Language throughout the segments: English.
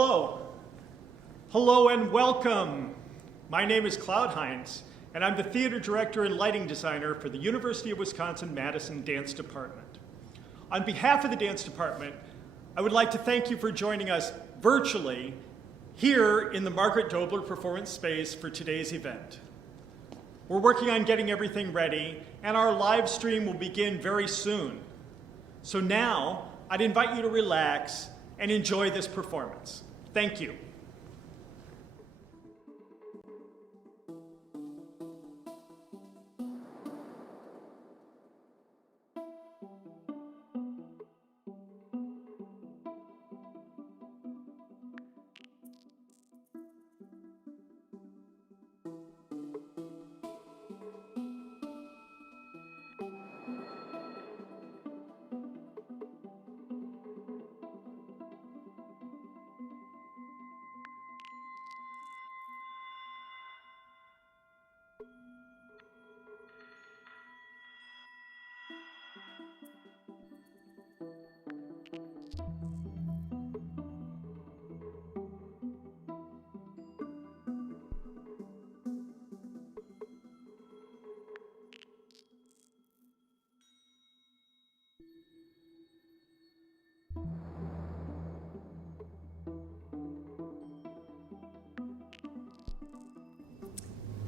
Hello. Hello and welcome. My name is Claude Heintz, and I'm the theater director and lighting designer for the University of Wisconsin-Madison Dance Department. On behalf of the Dance Department, I would like to thank you for joining us virtually here in the Margaret Dobler Performance Space for today's event. We're working on getting everything ready, and our live stream will begin very soon. So now, I'd invite you to relax and enjoy this performance. Thank you.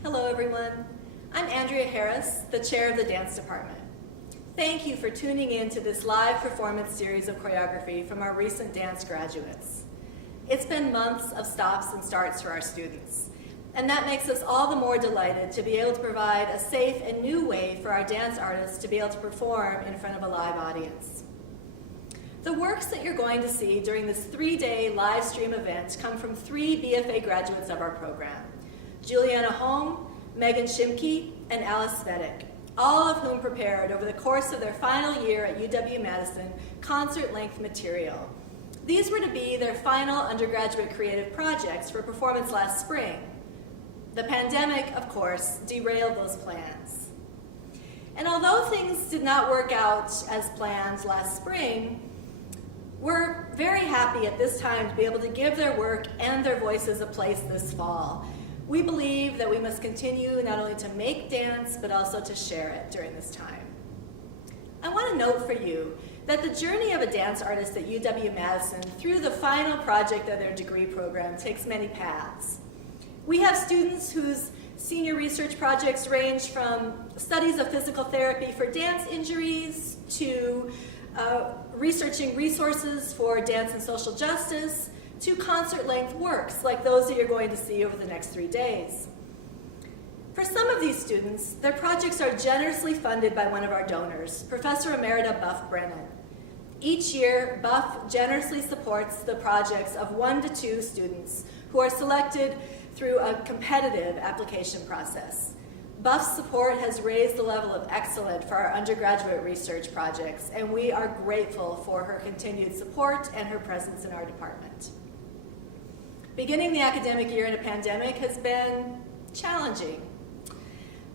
Hello everyone, I'm Andrea Harris, the chair of the dance department. Thank you for tuning in to this live performance series of choreography from our recent dance graduates. It's been months of stops and starts for our students, and that makes us all the more delighted to be able to provide a safe and new way for our dance artists to be able to perform in front of a live audience. The works that you're going to see during this 3-day live stream event come from 3 BFA graduates of our program: Julianna Hom, Megan Shimke, and Alice Svedick, all of whom prepared over the course of their final year at UW-Madison concert-length material. These were to be their final undergraduate creative projects for performance last spring. The pandemic, of course, derailed those plans. And although things did not work out as planned last spring, we're very happy at this time to be able to give their work and their voices a place this fall. We believe that we must continue not only to make dance, but also to share it during this time. I want to note for you that the journey of a dance artist at UW-Madison through the final project of their degree program takes many paths. We have students whose senior research projects range from studies of physical therapy for dance injuries to researching resources for dance and social justice, to concert-length works like those that you're going to see over the next 3 days. For some of these students, their projects are generously funded by one of our donors, Professor Emerita Buff Brennan. Each year, Buff generously supports the projects of 1 to 2 students who are selected through a competitive application process. Buff's support has raised the level of excellence for our undergraduate research projects, and we are grateful for her continued support and her presence in our department. Beginning the academic year in a pandemic has been challenging,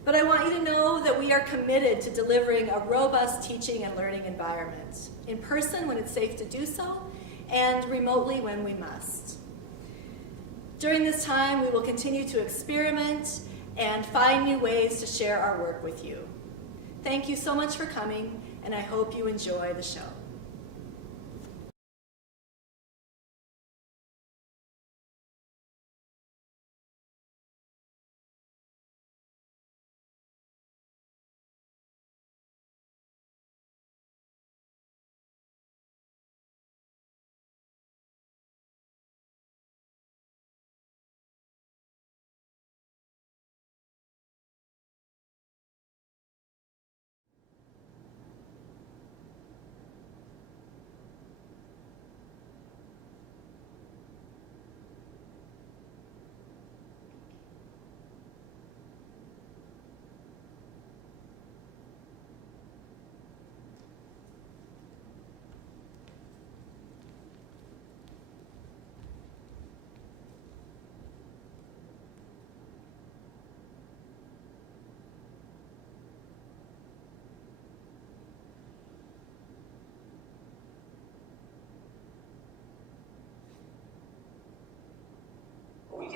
but I want you to know that we are committed to delivering a robust teaching and learning environment, in person when it's safe to do so, and remotely when we must. During this time, we will continue to experiment and find new ways to share our work with you. Thank you so much for coming, and I hope you enjoy the show.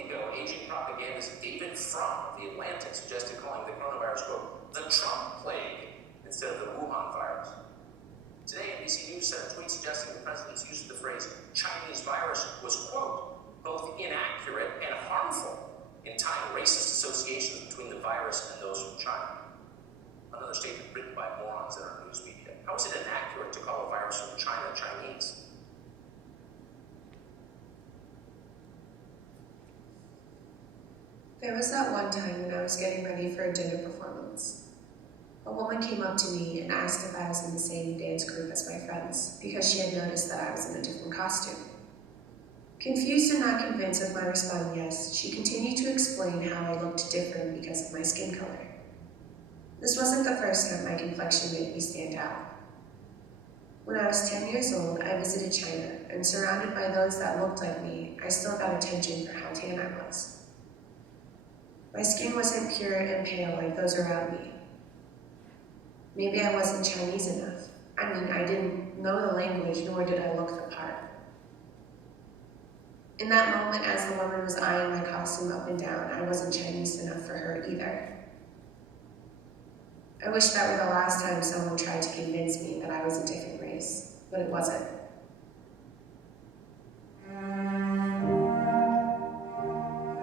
ago, aging propagandist David Frum of The Atlantic suggested calling the coronavirus, quote, the Trump plague instead of the Wuhan virus. Today, NBC News sent a tweet suggesting the president's use of the phrase Chinese virus was, quote, both inaccurate and harmful in tying racist associations between the virus and those from China. Another statement written by morons in our news media. How is it inaccurate to call a virus from China Chinese? There was that one time when I was getting ready for a dinner performance. A woman came up to me and asked if I was in the same dance group as my friends, because she had noticed that I was in a different costume. Confused and not convinced of my response yes, she continued to explain how I looked different because of my skin color. This wasn't the first time my complexion made me stand out. When I was 10 years old, I visited China, and surrounded by those that looked like me, I still got attention for how tan I was. My skin wasn't pure and pale like those around me. Maybe I wasn't Chinese enough. I mean, I didn't know the language, nor did I look the part. In that moment, as the woman was eyeing my costume up and down, I wasn't Chinese enough for her either. I wish that were the last time someone tried to convince me that I was a different race, but it wasn't.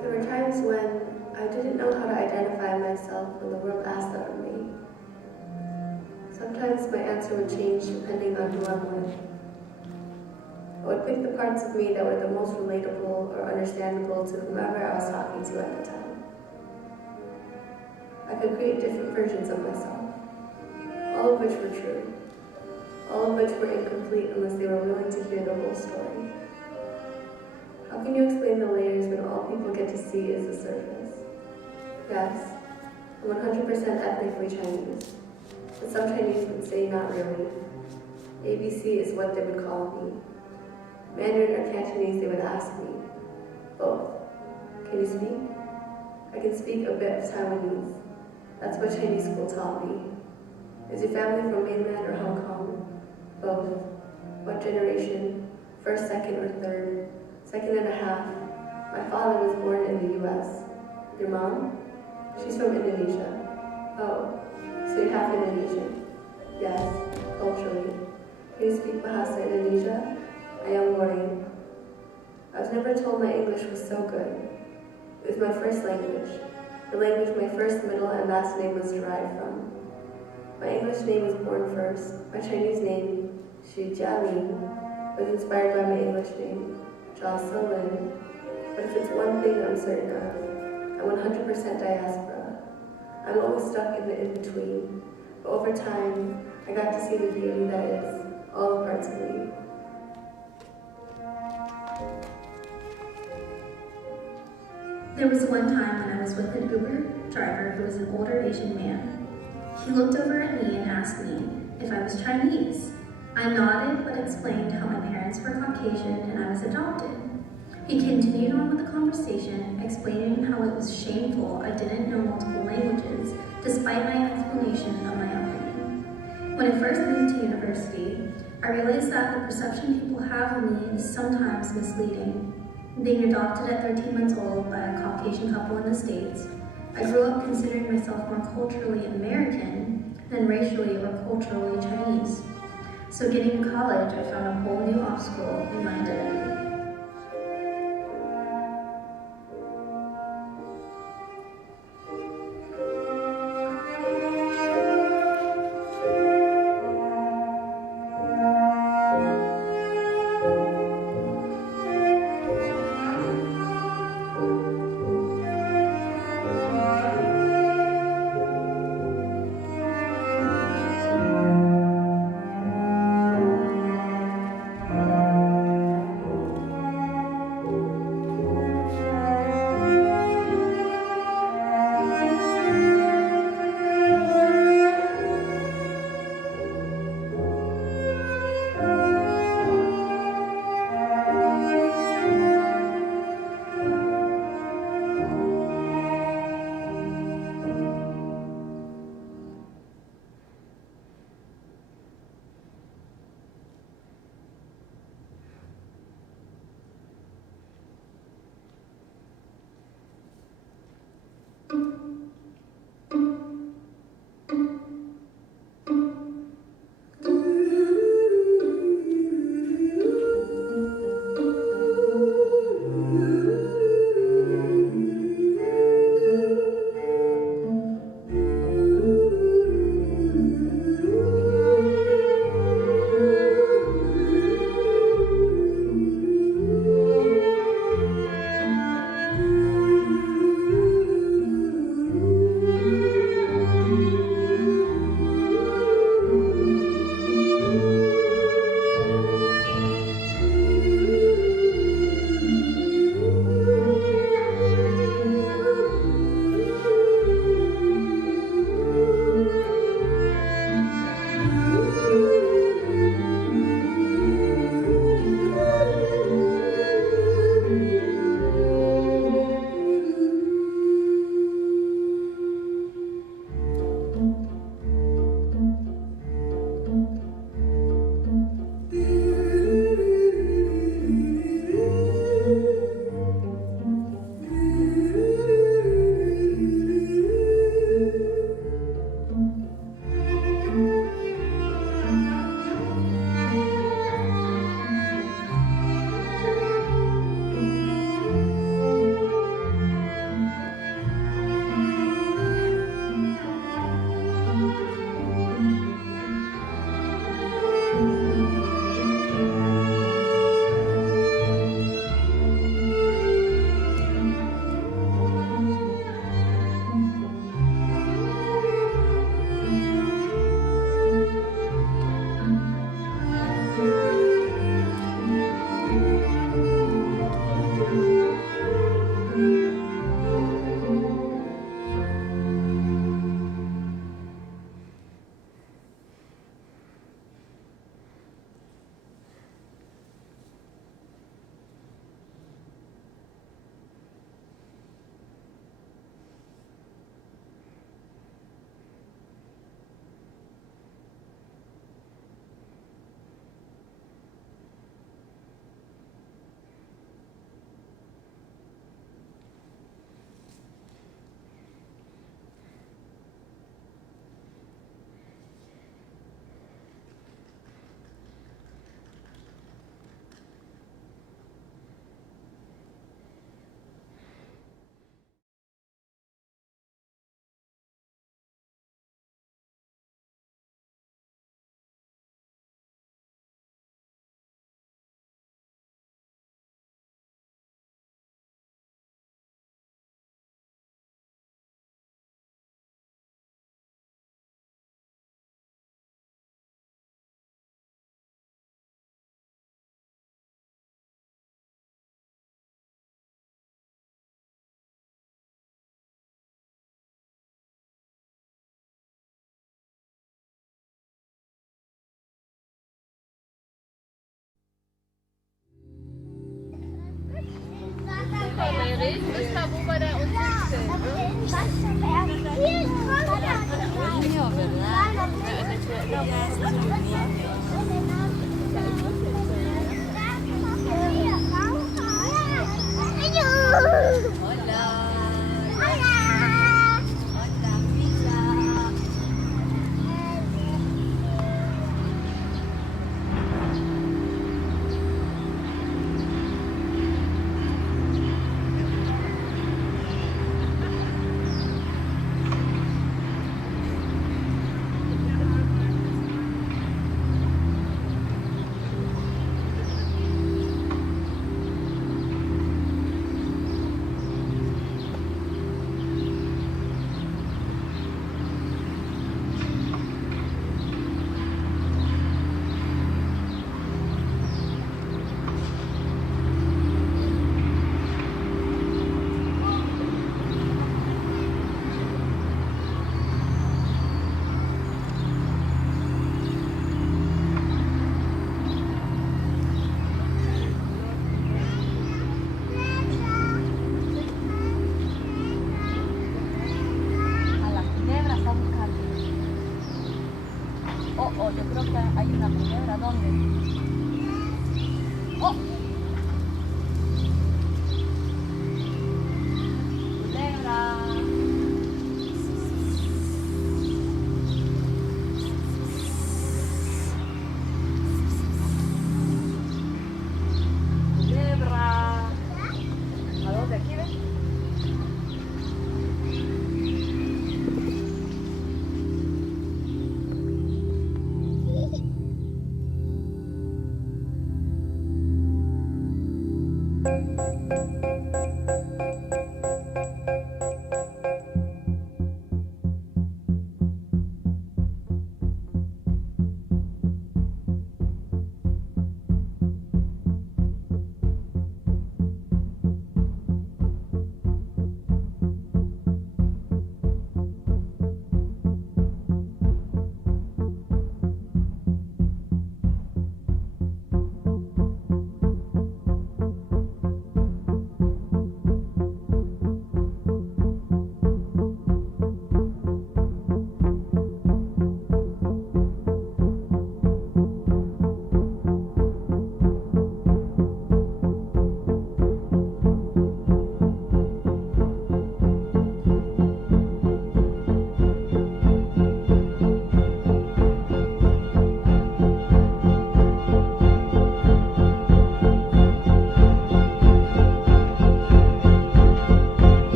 There were times when I didn't know how to identify myself when the world asked that of me. Sometimes my answer would change depending on who I'm with. I would pick the parts of me that were the most relatable or understandable to whomever I was talking to at the time. I could create different versions of myself, all of which were true, all of which were incomplete unless they were willing to hear the whole story. How can you explain the layers when all people get to see is the surface? Yes, I'm 100% ethnically Chinese, but some Chinese would say not really. ABC is what they would call me. Mandarin or Cantonese, they would ask me. Both. Can you speak? I can speak a bit of Taiwanese. That's what Chinese school taught me. Is your family from mainland or Hong Kong? Both. What generation? First, second, or third? Second and a half. My father was born in the US. Your mom? She's from Indonesia. Oh, so you're half Indonesian? Yes, culturally. Can you speak Bahasa Indonesia? I am worried. I was never told my English was so good. It was my first language, the language my first, middle, and last name was derived from. My English name was born first. My Chinese name, Xu Jialin, was inspired by my English name, Jocelyn. But if it's one thing I'm certain of, I'm 100% diaspora. I'm always stuck in the in-between. But over time, I got to see the beauty that is all the parts of me. There was one time when I was with an Uber driver who was an older Asian man. He looked over at me and asked me if I was Chinese. I nodded but explained how my parents were Caucasian and I was adopted. He continued on with the conversation, explaining how it was shameful I didn't know multiple languages, despite my explanation of my upbringing. When I first moved to university, I realized that the perception people have of me is sometimes misleading. Being adopted at 13 months old by a Caucasian couple in the States, I grew up considering myself more culturally American than racially or culturally Chinese. So getting to college, I found a whole new obstacle in my identity.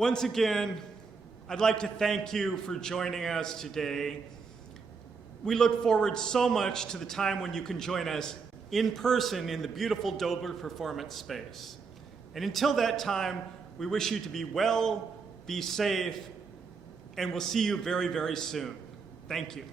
Once again, I'd like to thank you for joining us today. We look forward so much to the time when you can join us in person in the beautiful Dobler Performance Space. And until that time, we wish you to be well, be safe, and we'll see you very, very soon. Thank you.